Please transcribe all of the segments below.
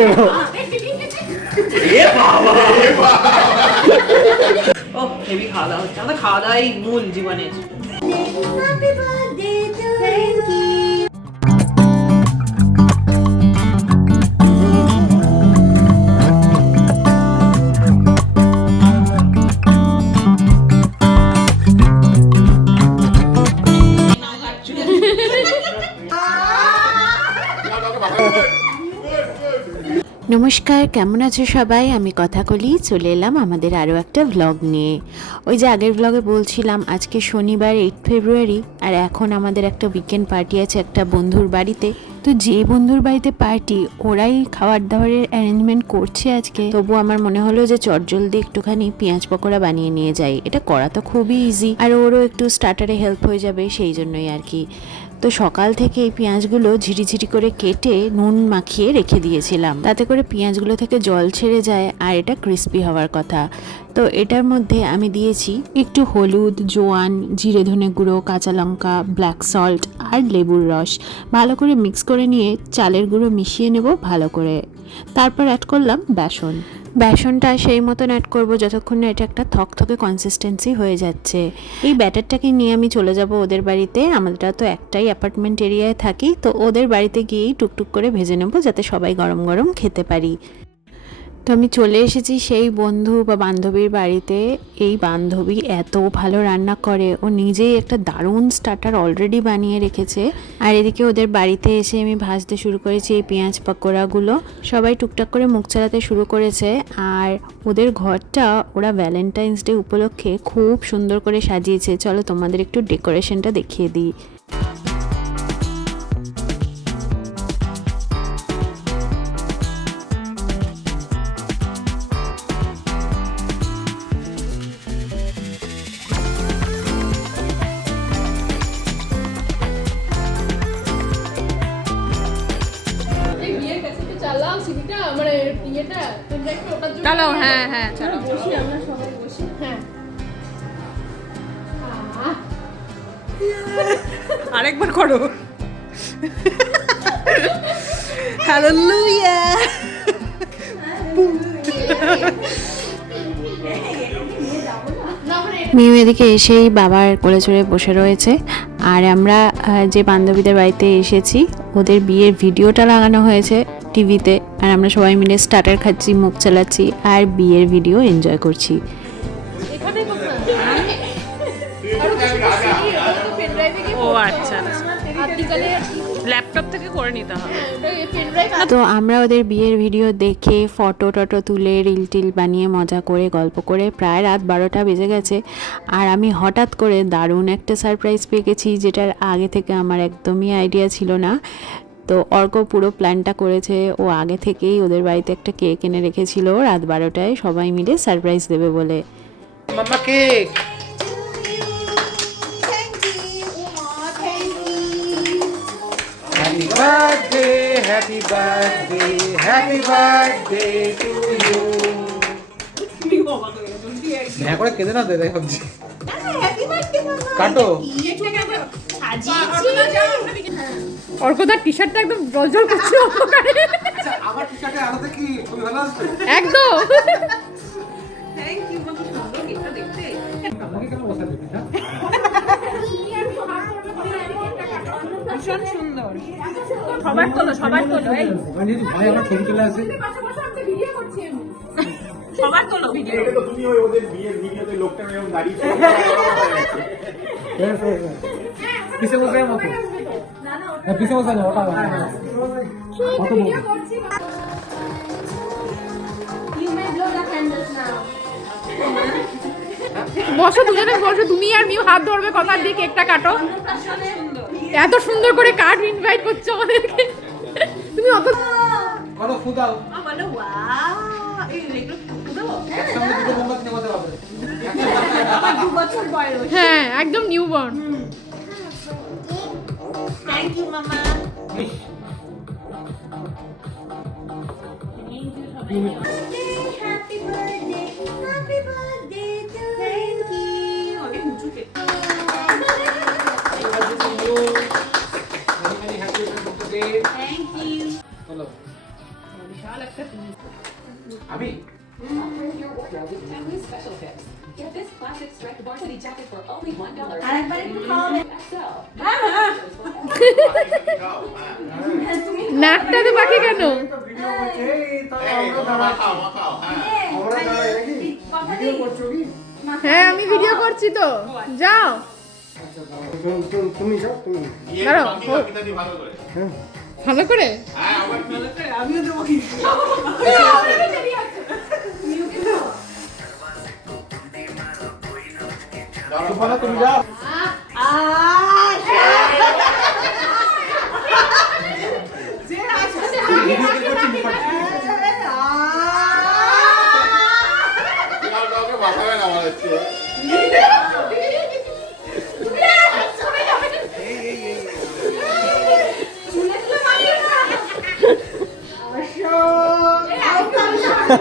এলো ও হেভি খাওয়া দাওয়া হচ্ছে আমাদের খাওয়া দাওয়াই মূল জীবনের. নমস্কার, কেমন আছো সবাই? আমি কথা বলি চলে এলাম আমাদের আরও একটা ভ্লগ নিয়ে। ওই যে আগের ভ্লগে বলছিলাম, আজকে শনিবার এইট ফেব্রুয়ারি আর এখন আমাদের একটা উইকেন্ড পার্টি আছে একটা বন্ধুর বাড়িতে। তো যে বন্ধুর বাড়িতে পার্টি ওরাই খাবার দাবারের অ্যারেঞ্জমেন্ট করছে আজকে। তবু আমার মনে হলো যে চটজলদি একটুখানি পেঁয়াজ পকোড়া বানিয়ে নিয়ে যাই। এটা করা তো খুবই ইজি আর ওরও একটু স্টার্টারে হেল্প হয়ে যাবে, সেই জন্যই আর কি। তো সকাল থেকে এই পেঁয়াজগুলো ঝিরিঝিরি করে কেটে নুন মাখিয়ে রেখে দিয়েছিলাম। তাতে করে পেঁয়াজগুলো থেকে জল ছেড়ে যায় আর এটা ক্রিস্পি হওয়ার কথা। তো এটার মধ্যে আমি দিয়েছি একটু হলুদ, জোয়ান, জিরে ধনে গুঁড়ো, কাঁচা লঙ্কা ব্ল্যাক সল্ট আর লেবুর রস। ভালো করে মিক্স করে নিয়ে চালের গুঁড়ো মিশিয়ে নেব ভালো করে। তারপর অ্যাড করলাম বেসন। বেসনটা সেই মতন অ্যাড করব যতক্ষণ না এটা একটা থকথকে কনসিস্টেন্সি হয়ে যাচ্ছে। এই ব্যাটারটাকে নিয়ে আমি চলে যাব ওদের বাড়িতে। আমরা তো একটাই অ্যাপার্টমেন্ট এরিয়ায় থাকি, তো ওদের বাড়িতে গিয়েই টুকটুক করে ভেজে নেব যাতে সবাই গরম গরম খেতে পারি। তো আমি চলে এসেছি সেই বন্ধু বা বান্ধবীর বাড়িতে। এই বান্ধবী এত ভালো রান্না করে। ও নিজেই একটা দারুণ স্টার্টার অলরেডি বানিয়ে রেখেছে। আর এদিকে ওদের বাড়িতে এসে আমি ভাজতে শুরু করেছি এই পেঁয়াজ পাকোড়াগুলো। সবাই টুকটাক করে মুখ চালাতে শুরু করেছে। আর ওদের ঘরটা ওরা ভ্যালেন্টাইন্স ডে উপলক্ষে খুব সুন্দর করে সাজিয়েছে। চলো তোমাদের একটু ডেকোরেশনটা দেখিয়ে দিই। চালাও হ্যাঁ হ্যাঁ চালাও বসি আমরা সবাই বসি। হ্যাঁ। আরেকবার করো। হ্যালেলুয়া এদিকে এসেই বাবার কোলে চড়ে বসে রয়েছে। আর আমরা যে বান্ধবীদের বাড়িতে এসেছি ওদের বিয়ের ভিডিওটা লাগানো হয়েছে। টিভিতে। আর আমরা সবাই মিলে স্টার্টার খাচ্ছি মুখ চালাচ্ছি আর বিয়ের ভিডিও এনজয় করছি। গিয়ে ও আচ্ছা আচ্ছা। ল্যাপটপ থেকে করে নিতে হবে। তো আমরা ওদের বিয়ের ভিডিও দেখে ফটো টটো তুলে রিল টিল বানিয়ে মজা করে গল্প করে প্রায় রাত বারোটা বেজে গেছে। আর আমি হঠাৎ করে দারুণ একটা সারপ্রাইজ পেয়ে গেছি যেটার আগে থেকে আমার একদমই আইডিয়া ছিল না। তো অর্ক পুরো প্ল্যানটা করেছে। ও আগে থেকেই ওদের বাড়িতে একটা কেক এনে রেখেছিল রাত বারোটায়। সবাই মিলে সারপ্রাইজ দেবে বলে। Mamma cake! Happy birthday happy birthday happy birthday to you হ্যাঁ করে কেঁদে না ভাবছি। কাটো। অর্কদার টি শার্টটা একদম জল জল করছে আচ্ছা আমার টি শার্টের আলোতে কি? খুবই ভালো আসবে? একদম। আমাকে কেন বসাতে দিবি না ভীষণ সুন্দর। সবার তোলো সবার তোলো এই। ভাই আমার ছবি চলে আসে। সবার তোলো ভিডিও। এটা তো তুমি ওই ওদের বিয়ের ভিডিওতে লোকটা এরকম দাঁড়িয়ে ছিল। বসে আমাকে হ্যাঁ। পিছে বসে না ওটা কত বড় বসো দুজনে বসো। তুমি আর মিউ হাত ধরবে কথা দিয়ে কেকটা কাটো। এত সুন্দর করে কার্ড ইনভাইট করছ আমাদেরকে। তুমি অত করো ফুদাও। বলো ওয়াও এই এগুলো দেবো একসঙ্গে দুটো মোমবাতি নেওয়াতে হবে। দু বছর বয়স। হ্যাঁ একদম নিউ বর্ন থ্যাংক ইউ মামা Happy birthday, তুমি- যাও তুমি। ভালো করে। ভালো করে? হ্যাঁ, তুমি যাও।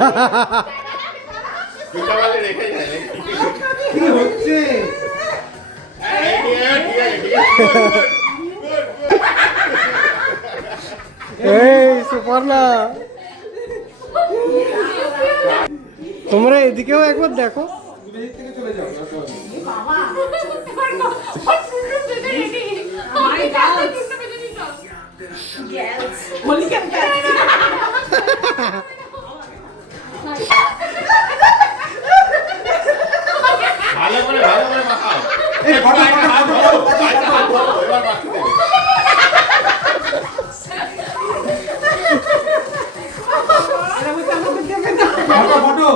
Good. এই সুপারনা তোমরা এদিকেও একবার দেখো। থেকে চলে যাও ভালো করে ভালো মাখাও এই ফটো এবার দেবে। ফটো ফটো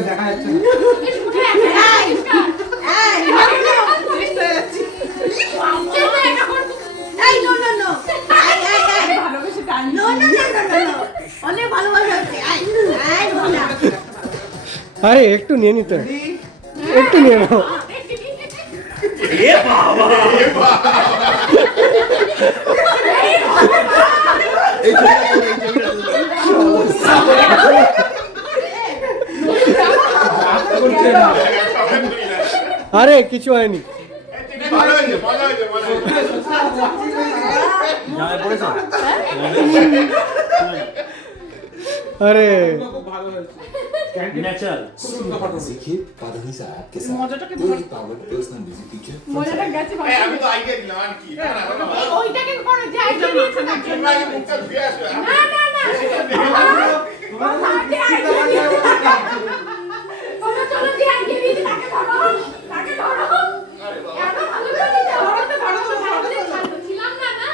দেখা যাচ্ছে আরে একটু নিয়ে নিতে। একটু নিয়ে নাও। আরে কিছু হয়নি। আরে नेचुरल देखिए पादनी साहब के साथ कोई पावर पर्सनल म्यूजिक टीचर মজাটা গেছে এই, আমি তো আইডিয়া দিলাম আর কি না, না, না, না। ওইটাকে করো যে আইডিয়া দিয়েছে না তোমরা আগে মুখটা ধুয়ে আসবে। না না না কথা যে আইডিয়া দিয়েছে তোমরা চলো যে আইডিয়া দিয়েছে তাকে ধরো তাকে ধরো এত ভালো করে দিতে ধরো তো ধরো তো ধরো তো ছাড়ো। ছিলাম না না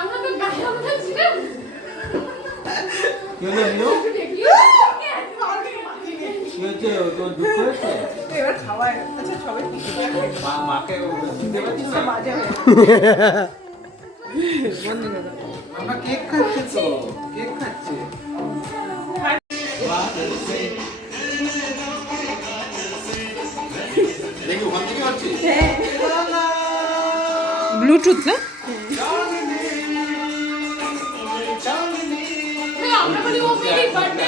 আমরা তো গায়ে আমরা ছিলাম কি হলো মা মাকে দিতে পারছিস না আমরা কেক খাচ্ছি তো কেক খাচ্ছি। হচ্ছে? ব্লুটুথ না? আমরা বলি ও মেরি বার্থডে।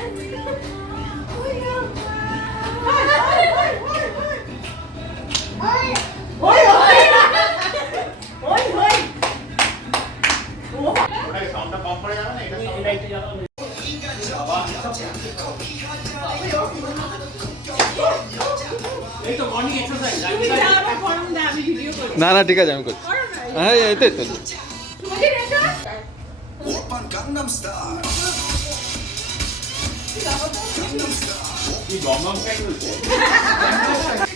না না ঠিক আছে আমি করছি হ্যাঁ এটাই তো তোমাদের এটা কি গমগম খাই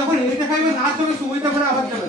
যখন এইটা খাইবে না চলে সুবিধা করে আবার যাবে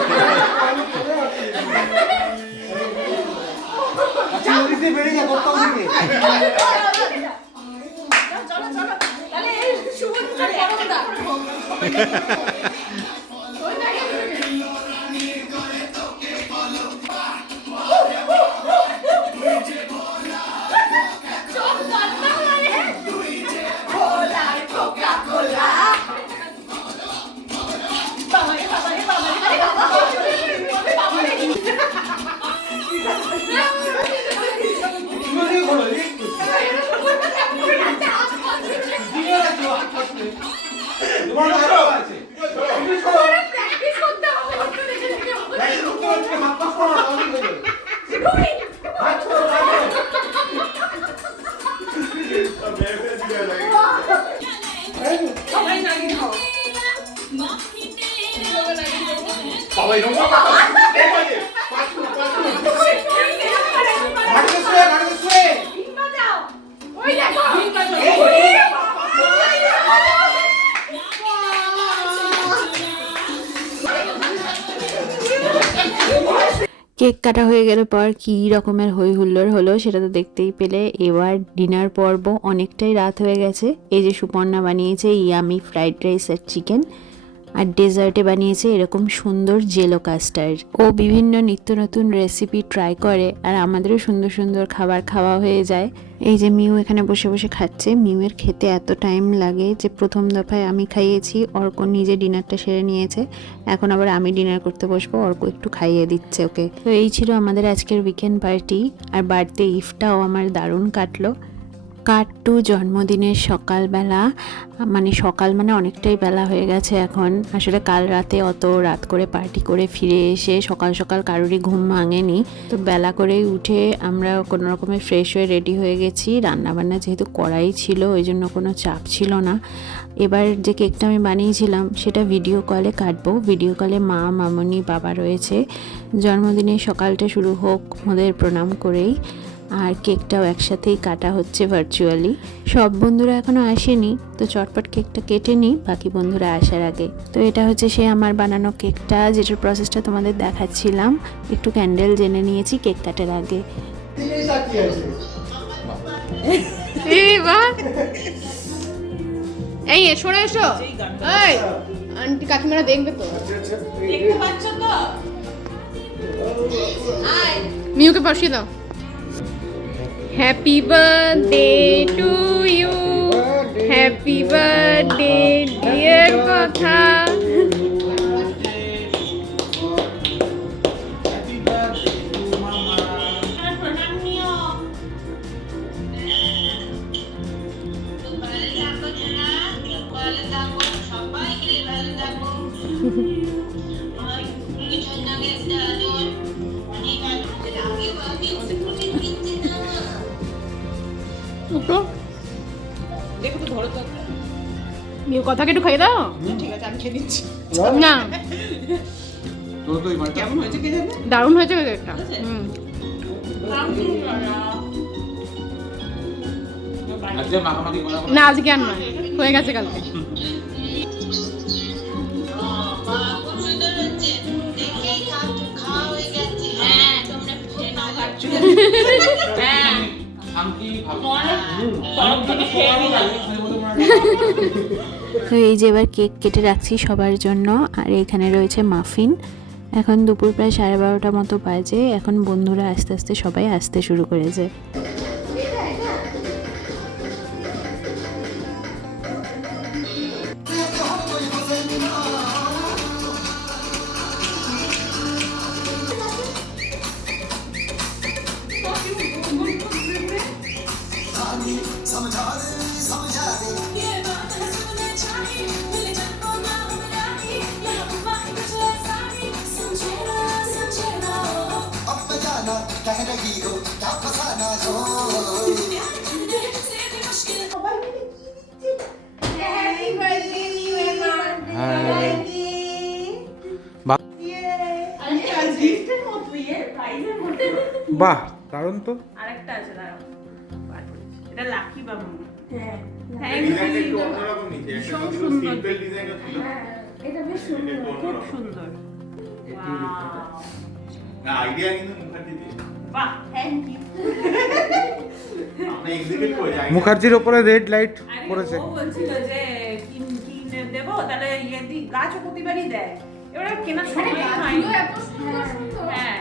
ওদিকে বেরিয়ে যা তোর দিকে চলো চলো। তাহলে শুভ কেক কাটা হয়ে গেলে পর কী রকমের হই হুল্লোড় হলো সেটা তো দেখতেই পেলে। এবার ডিনার পর্ব অনেকটাই রাত হয়ে গেছে। এই যে সুপর্ণা বানিয়েছে, ইয়ামি ফ্রাইড রাইস আর চিকেন। আর ডেজার্টে বানিয়েছে এরকম সুন্দর জেলো কাস্টার্ড। ও বিভিন্ন নিত্য নতুন রেসিপি ট্রাই করে আর আমাদেরও সুন্দর সুন্দর খাবার খাওয়া হয়ে যায়। এই যে মিউ এখানে বসে বসে খাচ্ছে। মিউয়ের খেতে এত টাইম লাগে যে প্রথম দফায় আমি খাইয়েছি অর্ক নিজে ডিনারটা সেরে নিয়েছে। এখন আবার আমি ডিনার করতে বসবো অর্ক একটু খাইয়ে দিচ্ছে ওকে। তো এই ছিল আমাদের আজকের উইকেন্ড পার্টি আর বার্থডে ইফটাও আমার দারুণ কাটলো। কাট টু জন্মদিনের সকালবেলা মানে সকাল মানে অনেকটাই বেলা হয়ে গেছে এখন। আসলে কাল রাতে অত রাত করে পার্টি করে ফিরে এসে সকাল সকাল কারোরই ঘুম ভাঙেনি। তো বেলা করেই উঠে আমরা কোনো রকমে ফ্রেশ হয়ে রেডি হয়ে গেছি। রান্নাবান্না যেহেতু করাই ছিল, ওই জন্য কোনো চাপ ছিল না। এবার যে কেকটা আমি বানিয়েছিলাম, সেটা ভিডিও কলে কাটবো। ভিডিও কলে মা, মামনি, বাবা রয়েছে। জন্মদিনের সকালটা শুরু হোক, ওদের প্রণাম করেই। আর কেকটাও একসাথেই কাটা হচ্ছে ভার্চুয়ালি সব বন্ধুরা এখনও আসেনি তো চটপট কেকটা কেটে নিই বাকি বন্ধুরা আসার আগে। তো এটা হচ্ছে সে আমার বানানো কেকটা যেটার প্রসেসটা তোমাদের দেখাচ্ছিলাম। একটু ক্যান্ডেল জেনে নিয়েছি কেক কাটার আগে। এই সাথী আছে এই সরে এসো। এই আন্টি কাকিমারা দেখবে তো। দেখতে পাচ্ছ তো? মিউকে বসিয়ে দাও। Happy birthday to you happy birthday dear কথা আমাকে একটু খাইয়ে দাও। ঠিক আছে আমি খেয়ে নিচ্ছি। না। কেমন হয়েছে কে জানে? দারুণ হয়েছে কেকটা। হুম। না। আজকে আর নয়। হয়ে গেছে কালকে। শান্তি ভালো তো এই যে এবার কেক কেটে রাখছি সবার জন্য। আর এখানে রয়েছে মাফিন। এখন দুপুর প্রায় সাড়ে বারোটা মতো বাজে। এখন বন্ধুরা আস্তে আস্তে সবাই আসতে শুরু করেছে। হ্যাপি বাহ কারণ তো। আরেকটা আছে দাঁড়াও। এটা লাকি বাবু হ্যাঁ থ্যাংক ইউ হ্যাঁ এটা বেশ সুন্দর খুব সুন্দর. না আইডিয়া কিন্তু মুখার্জি দিয়ে বাহ থ্যাংক ইউ আপনি এক্সিকিউট করে যাই মুখার্জির ওপরে রেড লাইট পড়েছে। ও বলছিল যে কিন কিনে দেবো? তাহলে ইয়ে দি গাছও প্রতিবারই দেয়। এবারে কেনার সময় হয়নি। এত সুন্দর সুন্দর। হ্যাঁ।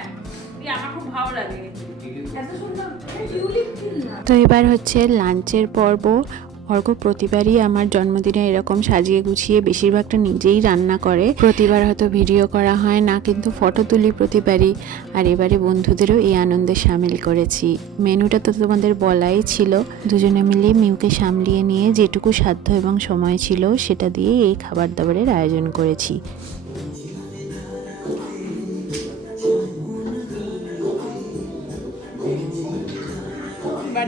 তো এবার হচ্ছে লাঞ্চের পর্ব। অর্ক প্রতিবারই আমার জন্মদিনে এরকম সাজিয়ে গুছিয়ে বেশিরভাগটা নিজেই রান্না করে। প্রতিবার হয়তো ভিডিও করা হয় না, কিন্তু ফটো তুলি প্রতিবারই। আর এবারে বন্ধুদেরও এই আনন্দে সামিল করেছি। মেনুটা তো তোমাদের বলাই ছিল। দুজনে মিলে মিউকে সামলিয়ে নিয়ে যেটুকু সাধ্য এবং সময় ছিল, সেটা দিয়ে এই খাবার দাবারের আয়োজন করেছি।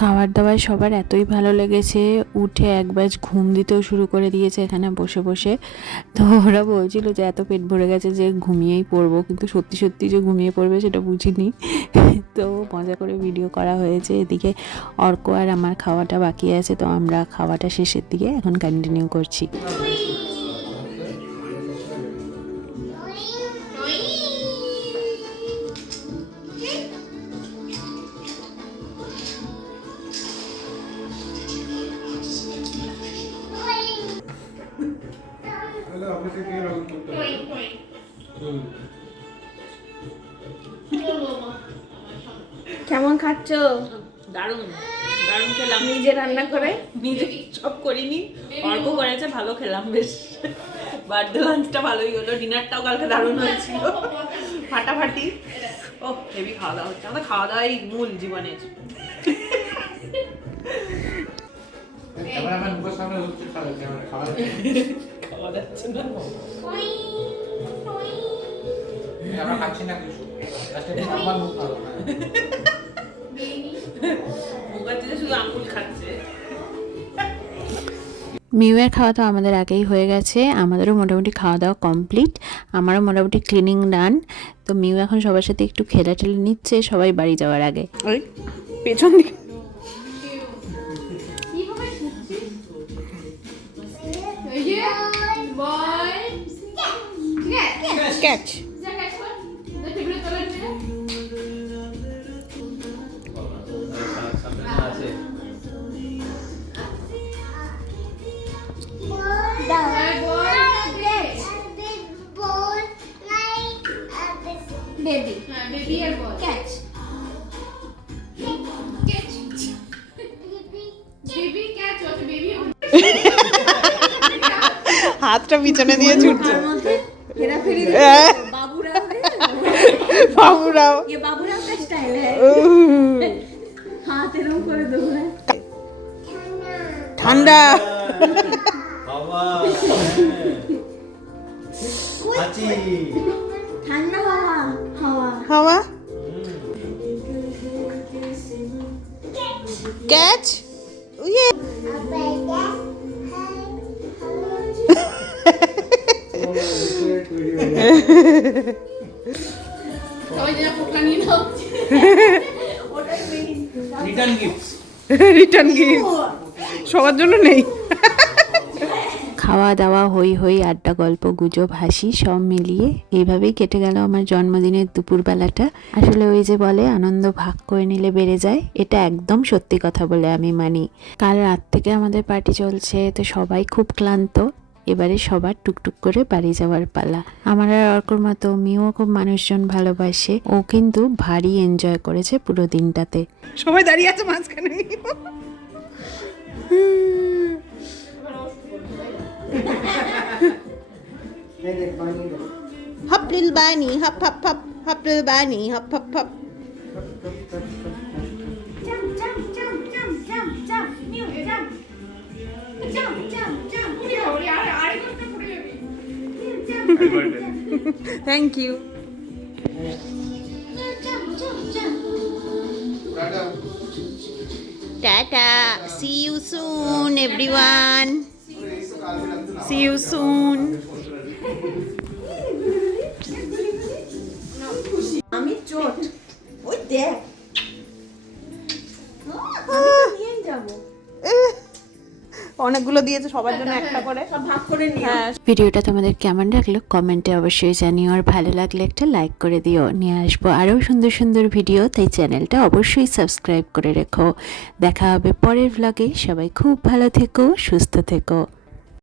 খাবার দাবার সবার এতই ভালো লেগেছে, উঠে এক ব্যাচ ঘুম দিতেও শুরু করে দিয়েছে এখানে বসে বসে। তো ওরা বলছিল যে এত পেট ভরে গেছে যে ঘুমিয়েই পড়ব, কিন্তু সত্যি সত্যি যে ঘুমিয়ে পড়বে সেটা বুঝিনি। তো মজা করে ভিডিও করা হয়েছে এদিকে। অর্ক আর আমার খাওয়াটা বাকি আছে, তো আমরা খাওয়াটা শেষের দিকে এখন কন্টিনিউ করছি। করেছে ভালো খেলাম বেশ। বার্থডে লাঞ্চটা ভালোই হলো ডিনারটাও কালকে দারুণ হয়েছিল। ফাটাফাটি। ও হেভি খাওয়া দাওয়া হচ্ছে। আমাদের খাওয়া দাওয়াই মূল জীবনের ক্যামেরাম্যান মুখের সামনে হচ্ছে খাওয়া যাচ্ছে। না। আমরা খাচ্ছি না কিছু। নরমাল মুখ খাব মুখার্জিতে শুধু আঙুল খাচ্ছে। মিউয়ের খাওয়া তো আমাদের আগেই হয়ে গেছে আমাদেরও মোটামুটি খাওয়া দাওয়া কমপ্লিট আমারও মোটামুটি ক্লিনিং ডান তো মিউ এখন সবার সাথে একটু খেলা টেলে নিচ্ছে সবাই বাড়ি যাওয়ার আগে। পেছন দিকে। পিছনে দিয়ে ছুটছে। ঠান্ডা। হাওয়া। হাওয়া। ক্যাচ? ইয়ে। রিটার্ন গিফট সবার জন্য নেই। খাওয়া দাওয়া হই হই আড্ডা গল্প গুজব হাসি সব মিলিয়ে এইভাবেই কেটে গেল আমার জন্মদিনের দুপুরবেলাটা। আসলে ওই যে বলে আনন্দ ভাগ করে নিলে বেড়ে যায় এটা একদম সত্যি কথা বলে আমি মানি। কাল রাত থেকে আমাদের পার্টি চলছে তো সবাই খুব ক্লান্ত। এবারে সবার টুকটুক করে বাড়ি যাওয়ার পালা। আমার আর অর্কর মতো মেয়েও খুব মানুষজন ভালোবাসে। ও কিন্তু ভারী এনজয় করেছে পুরো দিনটাতে। সবাই দাঁড়িয়ে আছে মাঝখানে। Hop lil bunny hop hop hop hop lil bunny hop hop hop. Thank you. Tata see you soon everyone see you soon আমি চোট। ওই দেখ। অনেকগুলো দিয়েছে সবার জন্য একটা করে। সব ভাগ করে নিয়ে হ্যাঁ। ভিডিওটা তোমাদের কেমন লাগল কমেন্টে অবশ্যই জানিও আর ভালো লাগলে একটা লাইক করে দিও। নিয়ে আসব আরও সুন্দর সুন্দর ভিডিও তাই চ্যানেলটা অবশ্যই সাবস্ক্রাইব করে রেখো। দেখা হবে পরের ব্লগে সবাই খুব ভালো থেকো সুস্থ থেকো।